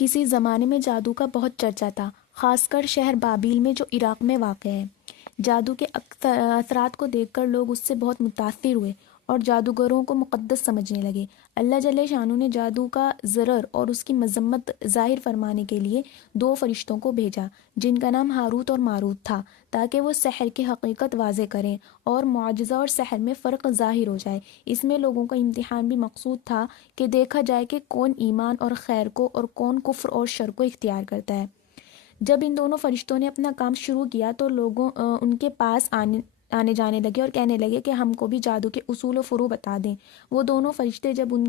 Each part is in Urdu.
کسی زمانے میں جادو کا بہت چرچا تھا، خاص کر شہر بابل میں جو عراق میں واقع ہے۔ جادو کے اثرات کو دیکھ کر لوگ اس سے بہت متاثر ہوئے اور جادوگروں کو مقدس سمجھنے لگے۔ اللہ جل شانہ نے جادو کا ضرر اور اس کی مذمت ظاہر فرمانے کے لیے 2 فرشتوں کو بھیجا جن کا نام ہاروت اور ماروت تھا، تاکہ وہ سحر کی حقیقت واضح کریں اور معجزہ اور سحر میں فرق ظاہر ہو جائے۔ اس میں لوگوں کا امتحان بھی مقصود تھا کہ دیکھا جائے کہ کون ایمان اور خیر کو اور کون کفر اور شر کو اختیار کرتا ہے۔ جب ان دونوں فرشتوں نے اپنا کام شروع کیا تو لوگوں ان کے پاس آنے جانے لگے اور کہنے لگے کہ ہم کو بھی جادو کے اصول و فروع بتا دیں۔ وہ دونوں فرشتے جب ان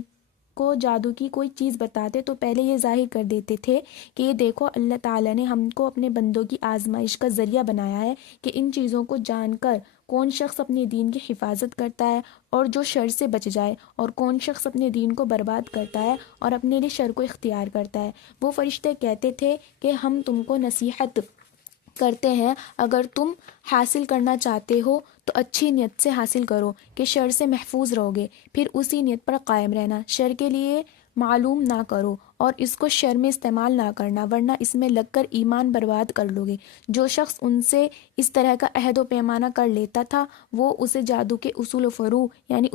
کو جادو کی کوئی چیز بتاتے تو پہلے یہ ظاہر کر دیتے تھے کہ یہ دیکھو، اللہ تعالیٰ نے ہم کو اپنے بندوں کی آزمائش کا ذریعہ بنایا ہے کہ ان چیزوں کو جان کر کون شخص اپنے دین کی حفاظت کرتا ہے اور جو شر سے بچ جائے، اور کون شخص اپنے دین کو برباد کرتا ہے اور اپنے لیے شر کو اختیار کرتا ہے۔ وہ فرشتے کہتے تھے کہ ہم تم کو نصیحت کرتے ہیں، اگر تم حاصل کرنا چاہتے ہو تو اچھی نیت سے حاصل کرو کہ شر سے محفوظ رہو گے، پھر اسی نیت پر قائم رہنا، شر کے لیے معلوم نہ کرو اور اس کو شر میں استعمال نہ کرنا، ورنہ اس میں لگ کر ایمان برباد کر لو گے۔ جو شخص ان سے اس طرح کا عہد و پیمانہ کر لیتا تھا وہ اسے جادو کے اصول و فروع یعنی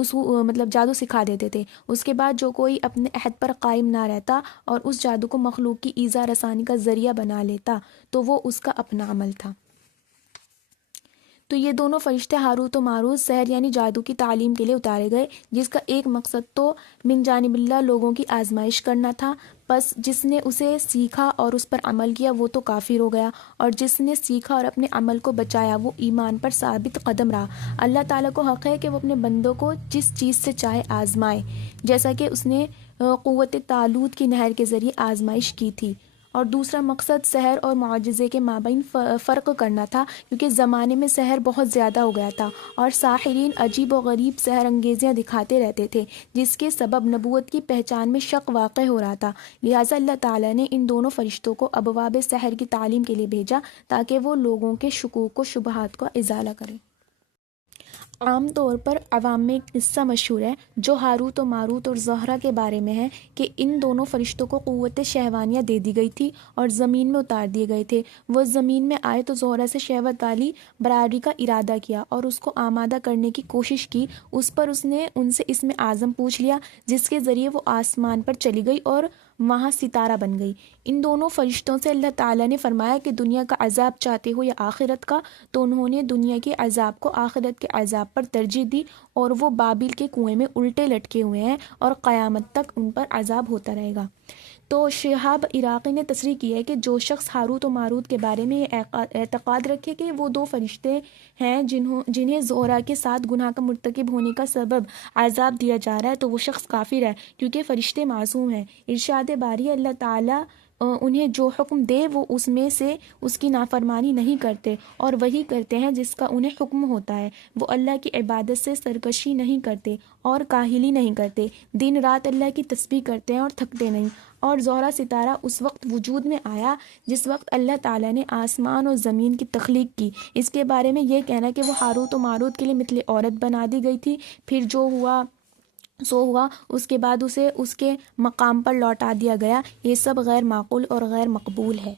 جادو سکھا دیتے تھے۔ اس کے بعد جو کوئی اپنے عہد پر قائم نہ رہتا اور اس جادو کو مخلوق کی ایذا رسانی کا ذریعہ بنا لیتا تو وہ اس کا اپنا عمل تھا۔ تو یہ دونوں فرشتے ہاروت و ماروت سحر یعنی جادو کی تعلیم کے لیے اتارے گئے، جس کا ایک مقصد تو من جانب اللہ لوگوں کی آزمائش کرنا تھا۔ بس جس نے اسے سیکھا اور اس پر عمل کیا وہ تو کافر ہو گیا، اور جس نے سیکھا اور اپنے عمل کو بچایا وہ ایمان پر ثابت قدم رہا۔ اللہ تعالیٰ کو حق ہے کہ وہ اپنے بندوں کو جس چیز سے چاہے آزمائے، جیسا کہ اس نے قوت طالوت کی نہر کے ذریعے آزمائش کی تھی۔ اور دوسرا مقصد سحر اور معجزے کے مابین فرق کرنا تھا، کیونکہ زمانے میں سحر بہت زیادہ ہو گیا تھا اور ساحرین عجیب و غریب سحر انگیزیاں دکھاتے رہتے تھے، جس کے سبب نبوت کی پہچان میں شک واقع ہو رہا تھا۔ لہٰذا اللہ تعالیٰ نے ان دونوں فرشتوں کو ابواب سحر کی تعلیم کے لیے بھیجا تاکہ وہ لوگوں کے شکوک و شبہات کا ازالہ کریں۔ عام طور پر عوام میں ایک قصہ مشہور ہے جو ہاروت و ماروت اور زہرہ کے بارے میں ہے کہ ان دونوں فرشتوں کو قوت شہوانیہ دے دی گئی تھی اور زمین میں اتار دیے گئے تھے۔ وہ زمین میں آئے تو زہرہ سے شہوت والی براری کا ارادہ کیا اور اس کو آمادہ کرنے کی کوشش کی۔ اس پر اس نے ان سے اسم اعظم پوچھ لیا، جس کے ذریعے وہ آسمان پر چلی گئی اور وہاں ستارہ بن گئی۔ ان دونوں فرشتوں سے اللہ تعالیٰ نے فرمایا کہ دنیا کا عذاب چاہتے ہو یا آخرت کا، تو انہوں نے دنیا کے عذاب کو آخرت کے عذاب پر ترجیح دی اور وہ بابل کے کنویں میں الٹے لٹکے ہوئے ہیں اور قیامت تک ان پر عذاب ہوتا رہے گا۔ تو شہاب عراقی نے تصریح کی ہے کہ جو شخص ہاروت و ماروت کے بارے میں یہ اعتقاد رکھے کہ وہ 2 فرشتے ہیں جنہیں زہرہ کے ساتھ گناہ کا مرتکب ہونے کا سبب عذاب دیا جا رہا ہے، تو وہ شخص کافر ہے، کیونکہ فرشتے معصوم ہیں۔ ارشاد باری اللہ تعالیٰ انہیں جو حکم دے وہ اس میں سے اس کی نافرمانی نہیں کرتے اور وہی کرتے ہیں جس کا انہیں حکم ہوتا ہے۔ وہ اللہ کی عبادت سے سرکشی نہیں کرتے اور کاہلی نہیں کرتے، دن رات اللہ کی تسبیح کرتے ہیں اور تھکتے نہیں۔ اور زہرہ ستارہ اس وقت وجود میں آیا جس وقت اللہ تعالیٰ نے آسمان اور زمین کی تخلیق کی۔ اس کے بارے میں یہ کہنا کہ وہ ہاروت و ماروت کے لیے مثل عورت بنا دی گئی تھی، پھر جو ہوا سو ہوا، اس کے بعد اسے اس کے مقام پر لوٹا دیا گیا، یہ سب غیر معقول اور غیر مقبول ہے۔